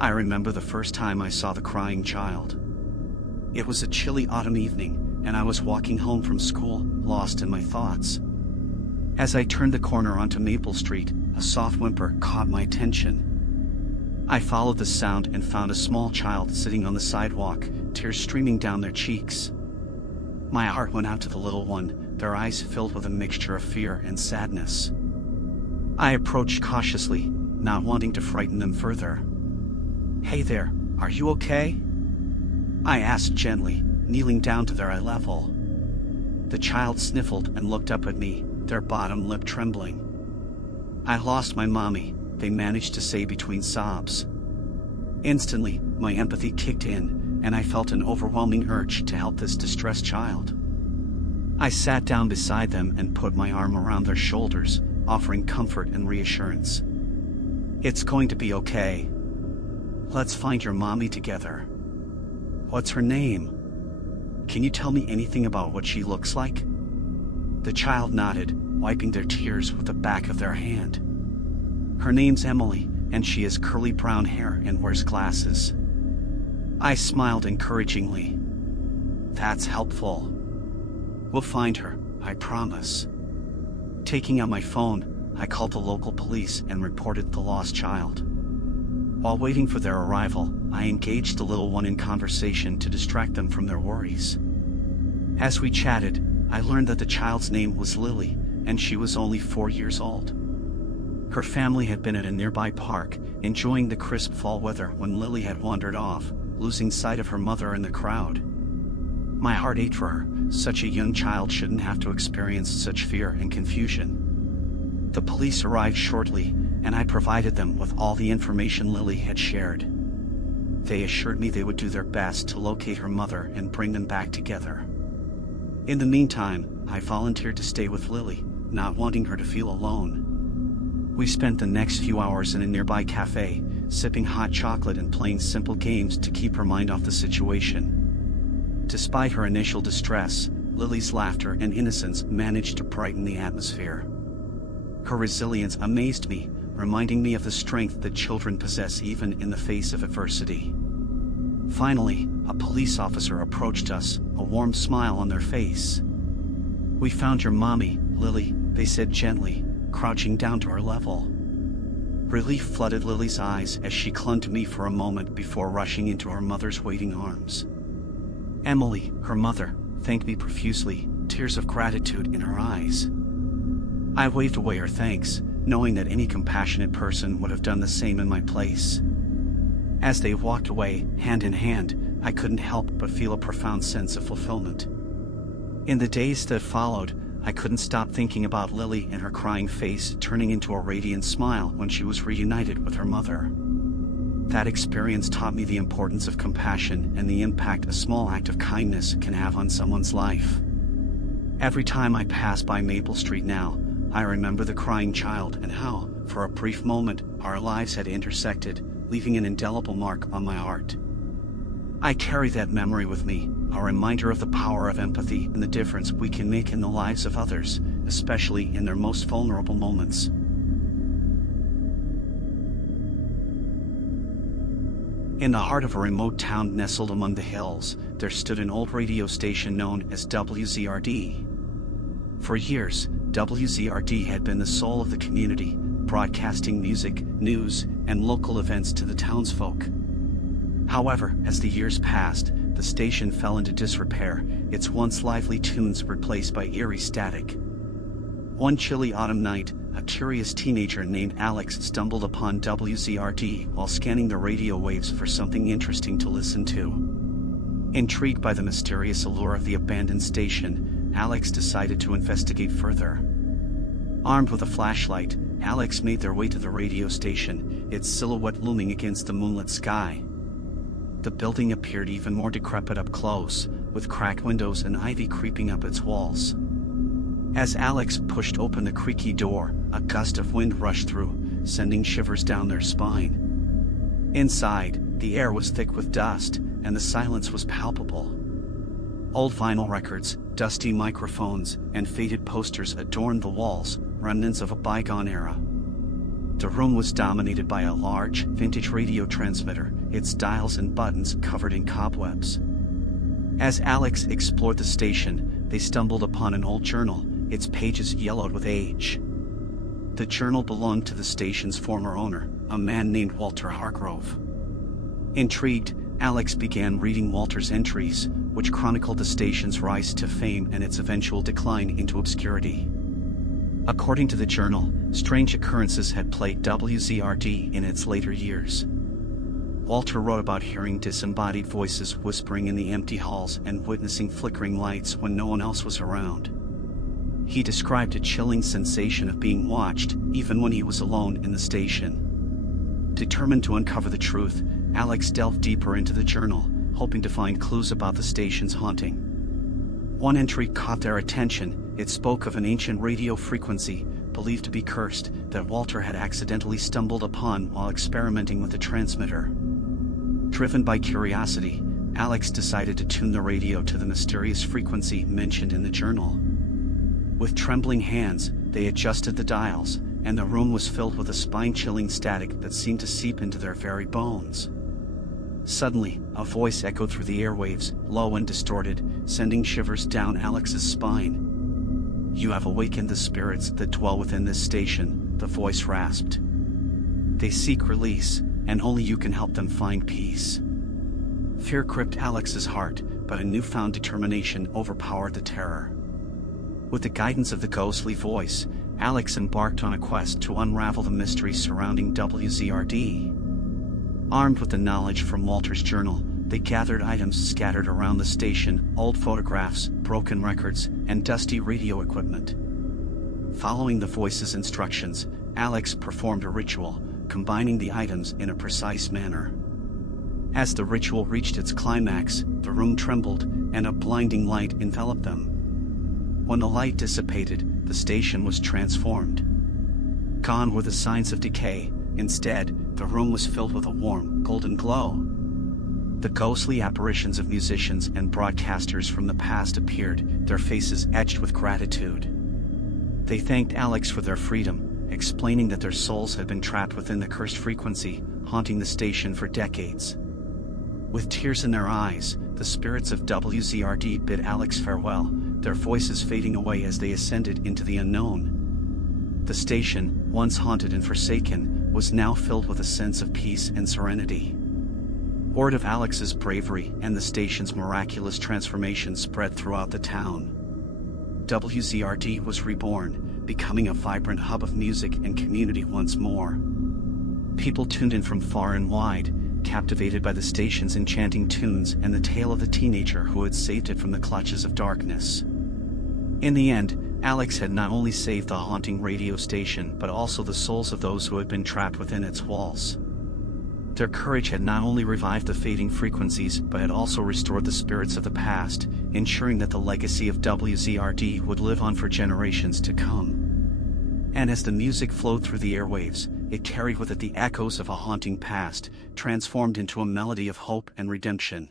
I remember the first time I saw the crying child. It was a chilly autumn evening, and I was walking home from school, lost in my thoughts. As I turned the corner onto Maple Street, a soft whimper caught my attention. I followed the sound and found a small child sitting on the sidewalk, tears streaming down their cheeks. My heart went out to the little one, their eyes filled with a mixture of fear and sadness. I approached cautiously, not wanting to frighten them further. "Hey there, are you okay?" I asked gently, kneeling down to their eye level. The child sniffled and looked up at me, their bottom lip trembling. "I lost my mommy," they managed to say between sobs. Instantly, my empathy kicked in, and I felt an overwhelming urge to help this distressed child. I sat down beside them and put my arm around their shoulders, offering comfort and reassurance. "It's going to be okay. Let's find your mommy together. What's her name? Can you tell me anything about what she looks like?" The child nodded, wiping their tears with the back of their hand. "Her name's Emily, and she has curly brown hair and wears glasses." I smiled encouragingly. "That's helpful. We'll find her, I promise." Taking out my phone, I called the local police and reported the lost child. While waiting for their arrival, I engaged the little one in conversation to distract them from their worries. As we chatted, I learned that the child's name was Lily, and she was only 4 years old. Her family had been at a nearby park, enjoying the crisp fall weather when Lily had wandered off, losing sight of her mother in the crowd. My heart ached for her. Such a young child shouldn't have to experience such fear and confusion. The police arrived shortly, and I provided them with all the information Lily had shared. They assured me they would do their best to locate her mother and bring them back together. In the meantime, I volunteered to stay with Lily, not wanting her to feel alone. We spent the next few hours in a nearby cafe, sipping hot chocolate and playing simple games to keep her mind off the situation. Despite her initial distress, Lily's laughter and innocence managed to brighten the atmosphere. Her resilience amazed me, reminding me of the strength that children possess even in the face of adversity. Finally, a police officer approached us, a warm smile on their face. "We found your mommy, Lily," they said gently, crouching down to her level. Relief flooded Lily's eyes as she clung to me for a moment before rushing into her mother's waiting arms. Emily, her mother, thanked me profusely, tears of gratitude in her eyes. I waved away her thanks, knowing that any compassionate person would have done the same in my place. As they walked away, hand in hand, I couldn't help but feel a profound sense of fulfillment. In the days that followed, I couldn't stop thinking about Lily and her crying face turning into a radiant smile when she was reunited with her mother. That experience taught me the importance of compassion and the impact a small act of kindness can have on someone's life. Every time I pass by Maple Street now, I remember the crying child and how, for a brief moment, our lives had intersected, leaving an indelible mark on my heart. I carry that memory with me, a reminder of the power of empathy and the difference we can make in the lives of others, especially in their most vulnerable moments. In the heart of a remote town nestled among the hills, there stood an old radio station known as WZRD. For years, WZRD had been the soul of the community, broadcasting music, news, and local events to the townsfolk. However, as the years passed, the station fell into disrepair, its once lively tunes replaced by eerie static. One chilly autumn night, a curious teenager named Alex stumbled upon WZRD while scanning the radio waves for something interesting to listen to. Intrigued by the mysterious allure of the abandoned station, Alex decided to investigate further. Armed with a flashlight, Alex made their way to the radio station, its silhouette looming against the moonlit sky. The building appeared even more decrepit up close, with cracked windows and ivy creeping up its walls. As Alex pushed open the creaky door, a gust of wind rushed through, sending shivers down their spine. Inside, the air was thick with dust, and the silence was palpable. Old vinyl records, dusty microphones, and faded posters adorned the walls, remnants of a bygone era. The room was dominated by a large, vintage radio transmitter, its dials and buttons covered in cobwebs. As Alex explored the station, they stumbled upon an old journal, its pages yellowed with age. The journal belonged to the station's former owner, a man named Walter Hargrove. Intrigued, Alex began reading Walter's entries, which chronicled the station's rise to fame and its eventual decline into obscurity. According to the journal, strange occurrences had plagued WZRD in its later years. Walter wrote about hearing disembodied voices whispering in the empty halls and witnessing flickering lights when no one else was around. He described a chilling sensation of being watched, even when he was alone in the station. Determined to uncover the truth, Alex delved deeper into the journal, hoping to find clues about the station's haunting. One entry caught their attention. It spoke of an ancient radio frequency, believed to be cursed, that Walter had accidentally stumbled upon while experimenting with the transmitter. Driven by curiosity, Alex decided to tune the radio to the mysterious frequency mentioned in the journal. With trembling hands, they adjusted the dials, and the room was filled with a spine-chilling static that seemed to seep into their very bones. Suddenly, a voice echoed through the airwaves, low and distorted, sending shivers down Alex's spine. "You have awakened the spirits that dwell within this station," the voice rasped. "They seek release, and only you can help them find peace." Fear gripped Alex's heart, but a newfound determination overpowered the terror. With the guidance of the ghostly voice, Alex embarked on a quest to unravel the mystery surrounding WZRD. Armed with the knowledge from Walter's journal, they gathered items scattered around the station, old photographs, broken records, and dusty radio equipment. Following the voice's instructions, Alex performed a ritual, combining the items in a precise manner. As the ritual reached its climax, the room trembled, and a blinding light enveloped them. When the light dissipated, the station was transformed. Gone were the signs of decay. Instead, the room was filled with a warm, golden glow. The ghostly apparitions of musicians and broadcasters from the past appeared, their faces etched with gratitude. They thanked Alex for their freedom, explaining that their souls had been trapped within the cursed frequency, haunting the station for decades. With tears in their eyes, the spirits of WZRD bid Alex farewell, their voices fading away as they ascended into the unknown. The station, once haunted and forsaken, was now filled with a sense of peace and serenity. Word of Alex's bravery and the station's miraculous transformation spread throughout the town. WZRD was reborn, becoming a vibrant hub of music and community once more. People tuned in from far and wide, captivated by the station's enchanting tunes and the tale of the teenager who had saved it from the clutches of darkness. In the end, Alex had not only saved the haunting radio station but also the souls of those who had been trapped within its walls. Their courage had not only revived the fading frequencies but had also restored the spirits of the past, ensuring that the legacy of WZRD would live on for generations to come. And as the music flowed through the airwaves, it carried with it the echoes of a haunting past, transformed into a melody of hope and redemption.